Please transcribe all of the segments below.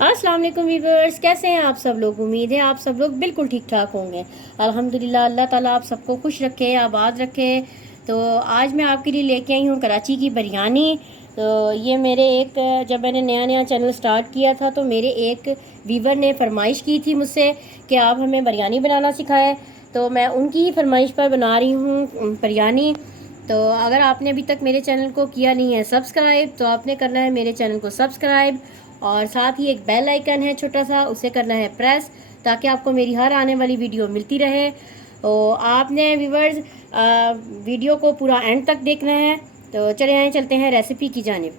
अस्सलाम वालेकुम व्यूअर्स, कैसे हैं आप सब लोग। उम्मीद है आप सब लोग बिल्कुल ठीक ठाक होंगे। अल्हम्दुलिल्लाह, अल्लाह ताला आप सबको खुश रखे, आबाद रखे। तो आज मैं आपके लिए लेके आई हूँ कराची की बिरयानी। तो ये मेरे जब मैंने नया नया चैनल स्टार्ट किया था तो मेरे एक व्यूवर ने फरमाइश की थी मुझसे कि आप हमें बिरयानी बनाना सिखाएं। तो मैं उनकी ही फरमाइश पर बना रही हूँ बिरयानी। तो अगर आपने अभी तक मेरे चैनल को किया नहीं है सब्सक्राइब, तो आपने करना है मेरे चैनल को सब्सक्राइब, और साथ ही एक बेल आइकन है छोटा सा, उसे करना है प्रेस, ताकि आपको मेरी हर आने वाली वीडियो मिलती रहे। तो आपने व्यूवर्स वीडियो को पूरा एंड तक देखना है। तो चले आए, चलते हैं रेसिपी की जानिब।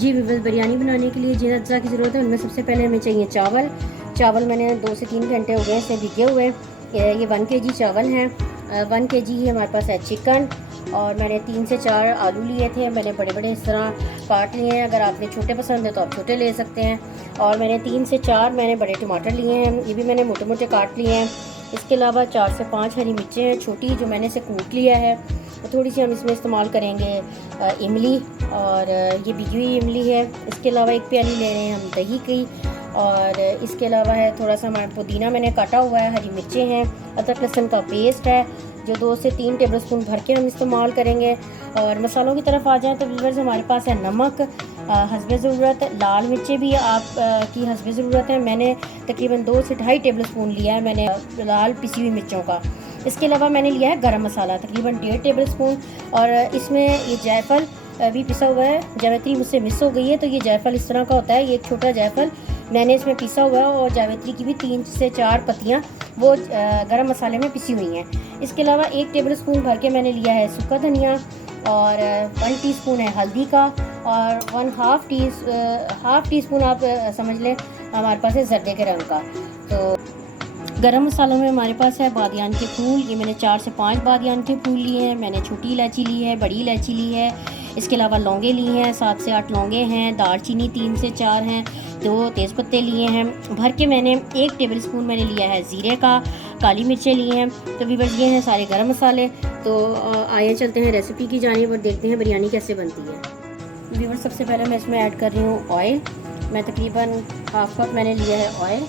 जी व्यूवर्स, बिरयानी बनाने के लिए जिन अज्जा की ज़रूरत है उनमें सबसे पहले हमें चाहिए चावल मैंने 2 से 3 घंटे हो गए इसे भिगे हुए। ये 1 kg चावल हैं। 1 kg ही हमारे पास है चिकन, और मैंने 3 से 4 आलू लिए थे। मैंने बड़े बड़े इस तरह काट लिए हैं। अगर आपने छोटे पसंद है तो आप छोटे ले सकते हैं। और मैंने 3 से 4 बड़े टमाटर लिए हैं, ये भी मैंने मोटे मोटे काट लिए हैं। इसके अलावा 4 से 5 हरी मिर्चें हैं छोटी, जो मैंने इसे कूट लिया है। तो थोड़ी सी हम इसमें इस्तेमाल करेंगे इमली, और ये भिगी हुई इमली है। इसके अलावा 1 प्याली ले रहे हैं हम दही की, और इसके अलावा है थोड़ा सा हमारा पुदीना मैंने काटा हुआ है, हरी मिर्चें हैं, अदरक लहसुन का पेस्ट है जो 2 से 3 टेबलस्पून भर के हम इस्तेमाल करेंगे। और मसालों की तरफ आ जाएँ तो व्यूअर्स, हमारे पास है नमक हस्बे ज़रूरत, लाल मिर्चें भी आप की हस्बे ज़रूरत है। मैंने तकरीबन 2 से 2.5 टेबलस्पून लिया है मैंने लाल पिसी हुई मिर्चों का। इसके अलावा मैंने लिया है गरम मसाला तकरीबन 1.5 टेबलस्पून, और इसमें ये जायफल भी पिसा हुआ है। जावित्री मुझसे मिस हो गई है, तो ये जायफल इस तरह का होता है, ये एक छोटा जायफल मैंने इसमें पिसा हुआ है, और जावित्री की भी 3 से 4 पत्तियाँ वो गरम मसाले में पिसी हुई हैं। इसके अलावा 1 टेबलस्पून भर के मैंने लिया है सूखा धनिया, और 1 टीस्पून है हल्दी का, और हाफ टी स्पून आप समझ लें हमारे पास है जर्दे के रंग का। तो गरम मसालों में हमारे पास है बादियान के फूल, ये मैंने 4 से 5 बादियान के फूल लिए हैं। मैंने छोटी इलायची ली है, बड़ी इलायची ली है। इसके अलावा लौंगे ली हैं, 7 से 8 लौंगे हैं। दालचीनी 3 से 4 हैं। 2 तेज़पत्ते लिए हैं भर के। मैंने 1 टेबलस्पून मैंने लिया है ज़ीरे का। काली मिर्चें ली हैं। तो व्यूअर्स, ये हैं सारे गरम मसाले। तो आइए चलते हैं रेसिपी की जानिब और देखते हैं बिरयानी कैसे बनती है। व्यूअर्स, सबसे पहले मैं इसमें ऐड कर रही हूँ ऑयल। मैं तकरीबन हाफ कप मैंने लिया है ऑयल,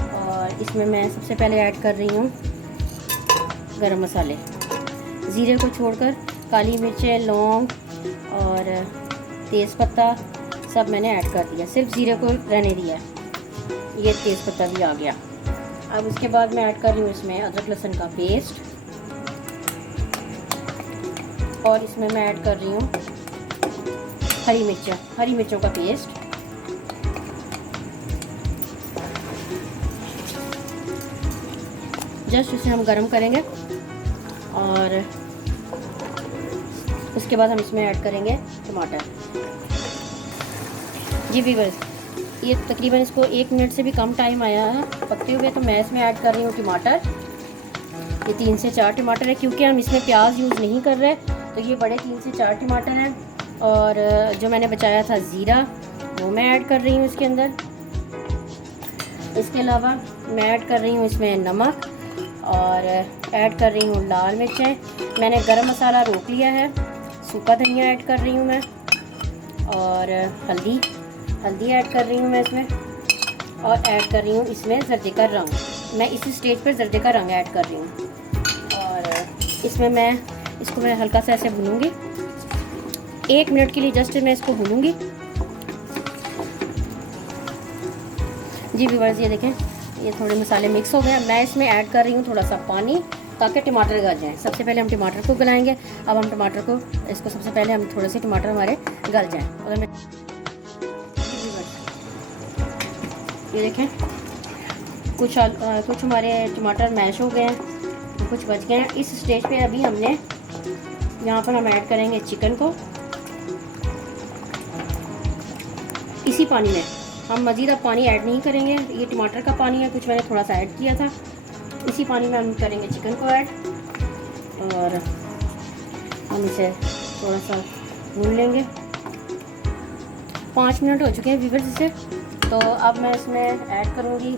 और इसमें मैं सबसे पहले ऐड कर रही हूँ गरम मसाले। ज़ीरे को छोड़कर काली मिर्चें, लौंग और तेज़पत्ता सब मैंने ऐड कर दिया, सिर्फ ज़ीरे को रहने दिया। ये तेज़पत्ता भी आ गया। अब उसके बाद मैं ऐड कर रही हूँ इसमें अदरक लहसुन का पेस्ट, और इसमें मैं ऐड कर रही हूँ हरी मिर्चों का पेस्ट। जस्ट इसे हम गरम करेंगे, और उसके बाद हम इसमें ऐड करेंगे टमाटर। जी व्यूअर्स, ये तकरीबन इसको 1 मिनट से भी कम टाइम आया है पकते हुए। तो मैं इसमें ऐड कर रही हूँ टमाटर। ये 3 से 4 टमाटर है, क्योंकि हम इसमें प्याज यूज़ नहीं कर रहे, तो ये बड़े 3 से 4 टमाटर हैं। और जो मैंने बचाया था ज़ीरा, वो मैं ऐड कर रही हूँ इसके अंदर। इसके अलावा मैं ऐड कर रही हूँ इसमें नमक, और ऐड कर रही हूँ लाल मिर्चें। मैंने गरम मसाला रोक लिया है। सूखा धनिया ऐड कर रही हूँ मैं, और हल्दी ऐड कर रही हूँ मैं इसमें, और ऐड कर रही हूँ इसमें जर्दे का रंग। मैं इसी स्टेज पर जर्दे का रंग ऐड कर रही हूँ, और इसमें मैं इसको हल्का सा ऐसे भूनूंगी 1 मिनट के लिए। जस्ट मैं इसको भूनूंगी। जी व्यूअर्स, ये देखें, ये थोड़े मसाले मिक्स हो गए। मैं इसमें ऐड कर रही हूँ थोड़ा सा पानी, ताकि टमाटर गल जाएँ। सबसे पहले हम टमाटर को गलाएंगे। अब हम टमाटर को सबसे पहले हम थोड़े से टमाटर हमारे गल जाएँ। अगर मैं ये देखें, कुछ हमारे टमाटर मैश हो गए हैं, कुछ बच गए हैं। इस स्टेज पे अभी हमने यहाँ पर हम ऐड करेंगे चिकन को। इसी पानी में हम मज़ीद अब पानी ऐड नहीं करेंगे, ये टमाटर का पानी है, कुछ मैंने थोड़ा सा ऐड किया था। इसी पानी में हम करेंगे चिकन को ऐड, और हम इसे थोड़ा सा भून लेंगे। 5 मिनट हो चुके हैं व्यूअर्स इसे। तो अब मैं इसमें ऐड करूँगी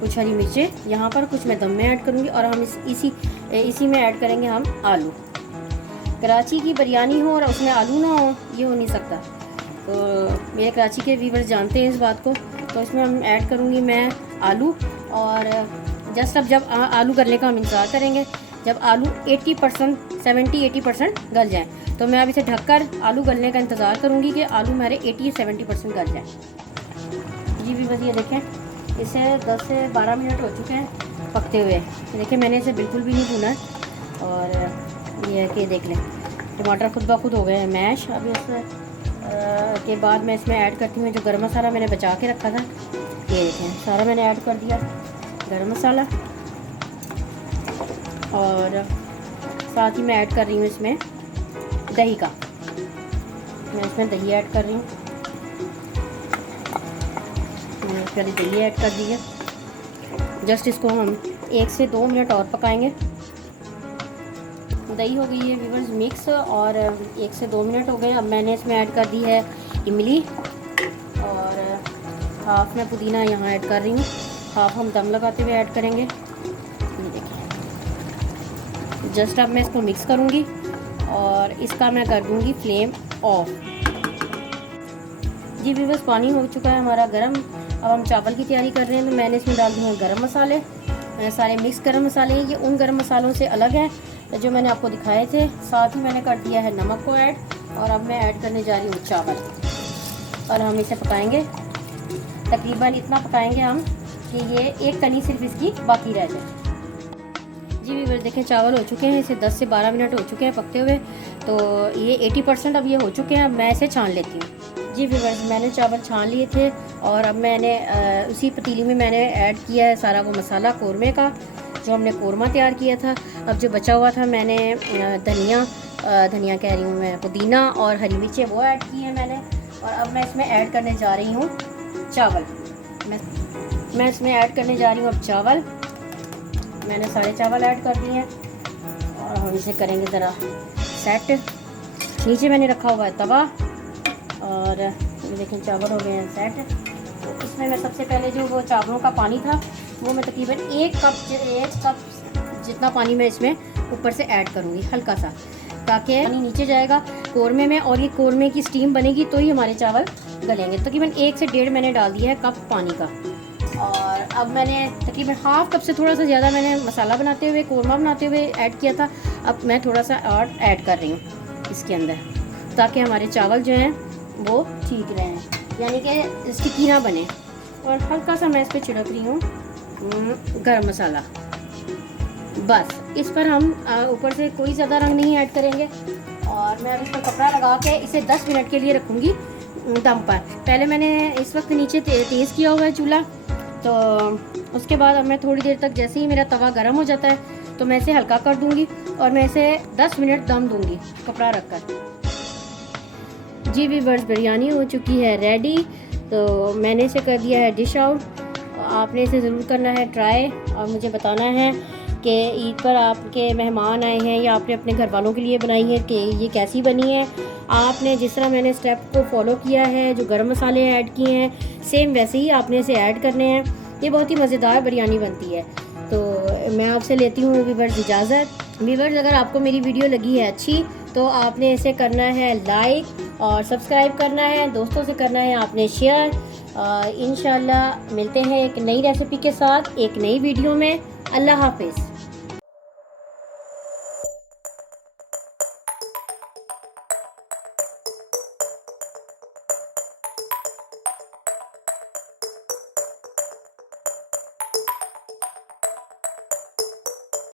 कुछ हरी मिर्चें यहाँ पर, कुछ मैं दम में ऐड करूँगी, और हम इसी इसी में ऐड करेंगे हम आलू। कराची की बिरयानी हो और उसमें आलू ना हो, ये हो नहीं सकता। तो मेरे कराची के व्यूअर्स जानते हैं इस बात को। तो इसमें हम ऐड करूँगी मैं आलू, और जस्ट अब जब आलू गलने का हम इंतज़ार करेंगे। जब आलू 80% 70-80% गल जाएँ तो मैं अब इसे ढककर आलू गलने का इंतज़ार करूँगी कि आलू हमारे 80-70% गल जाएँ। जी भी बस ये देखें, इसे 10 से 12 मिनट हो चुके हैं पकते हुए। देखिए मैंने इसे बिल्कुल भी नहीं भूना, और ये है कि देख लें टमाटर खुद ब खुद हो गए हैं मैश। अब इस के बाद मैं इसमें ऐड करती हूँ जो गरम मसाला मैंने बचा के रखा था। ये देखें सारा मैंने ऐड कर दिया गरम मसाला, और साथ ही मैं ऐड कर रही हूँ इसमें दही का। मैं इसमें दही ऐड कर रही हूँ, मैंने दही ऐड कर दी है। जस्ट इसको हम 1 से 2 मिनट और पकाएंगे। दही हो गई है व्यूअर्स मिक्स, और 1 से 2 मिनट हो गए। अब मैंने इसमें ऐड कर दी है इमली, और हाफ मैं पुदीना यहाँ ऐड कर रही हूँ, हाफ हम दम लगाते हुए ऐड करेंगे। ये देखिए जस्ट अब मैं इसको मिक्स करूँगी, और इसका मैं कर दूँगी फ्लेम ऑफ। जी व्यूअर्स पानी हो चुका है हमारा गर्म। अब हम चावल की तैयारी कर रहे हैं। तो मैंने इसमें डाल दिए हैं गरम मसाले, मैंने सारे मिक्स गरम मसाले हैं। ये उन गरम मसालों से अलग है जो मैंने आपको दिखाए थे। साथ ही मैंने कर दिया है नमक को ऐड, और अब मैं ऐड करने जा रही हूँ चावल, और हम इसे पकाएंगे। तकरीबन इतना पकाएंगे हम कि ये एक तनी सिर्फ इसकी बाकी रह जाए। जी व्यूअर्स देखें चावल हो चुके हैं, इसे 10 से 12 मिनट हो चुके हैं पकते हुए। तो ये 80% अब ये हो चुके हैं। अब मैं इसे छान लेती हूँ। जी व्यूअर्स मैंने चावल छान लिए थे, और अब मैंने उसी पतीली में मैंने ऐड किया है सारा वो मसाला कौरमे का जो हमने कौरमा तैयार किया था। अब जो बचा हुआ था मैंने धनिया कह रही हूँ मैं, पुदीना और हरी मिर्चें वो ऐड की है मैंने। और अब मैं इसमें ऐड करने जा रही हूँ चावल। मैं इसमें ऐड करने जा रही हूँ अब चावल। मैंने सारे चावल ऐड कर दिए हैं, और हम इसे करेंगे ज़रा सेट। नीचे मैंने रखा हुआ है तवा, और देखें चावल हो गए हैं सेट। तो इसमें मैं सबसे पहले जो वो चावलों का पानी था वो मैं तकरीबन 1 कप जितना पानी मैं इसमें ऊपर से ऐड करूँगी, हल्का सा, ताकि पानी नीचे जाएगा कौरमे में, और ये कौरमे की स्टीम बनेगी तो ही हमारे चावल गलेंगे। तकरीबन 1 से 1.5 मैंने डाल दिया है कप पानी का। और अब मैंने तकरीबन हाफ कप से थोड़ा सा ज़्यादा मैंने मसाला बनाते हुए कौरमा बनाते हुए ऐड किया था। अब मैं थोड़ा सा और ऐड कर रही हूँ इसके अंदर, ताकि हमारे चावल जो हैं वो ठीक रहें, यानी कि स्टिकी ना बने। और हल्का सा मैं इस पर छिड़क रही हूँ गरम मसाला। बस इस पर हम ऊपर से कोई ज़्यादा रंग नहीं ऐड करेंगे। और मैं अब इस पर कपड़ा लगा के इसे 10 मिनट के लिए रखूँगी दम पर। पहले मैंने इस वक्त नीचे तेज़ किया हुआ है चूल्हा, तो उसके बाद अब मैं थोड़ी देर तक जैसे ही मेरा तवा गर्म हो जाता है तो मैं इसे हल्का कर दूँगी, और मैं इसे 10 मिनट दम दूँगी कपड़ा रख कर। जी व्यूअर्स बिरयानी हो चुकी है रेडी। तो मैंने इसे कर दिया है डिश आउट। आपने इसे ज़रूर करना है ट्राई, और मुझे बताना है कि ईद पर आपके मेहमान आए हैं या आपने अपने घर वालों के लिए बनाई है कि ये कैसी बनी है। आपने जिस तरह मैंने स्टेप को फॉलो किया है, जो गरम मसाले ऐड किए हैं, सेम वैसे ही आपने इसे ऐड करने हैं। ये बहुत ही मज़ेदार बिरयानी बनती है। तो मैं आपसे लेती हूँ व्यूअर्स इजाज़त। व्यूअर्स अगर आपको मेरी वीडियो लगी है अच्छी तो आपने इसे करना है लाइक, और सब्सक्राइब करना है, दोस्तों से करना है आपने शेयर। इंशाल्लाह मिलते हैं एक नई रेसिपी के साथ एक नई वीडियो में। अल्लाह हाफिज़।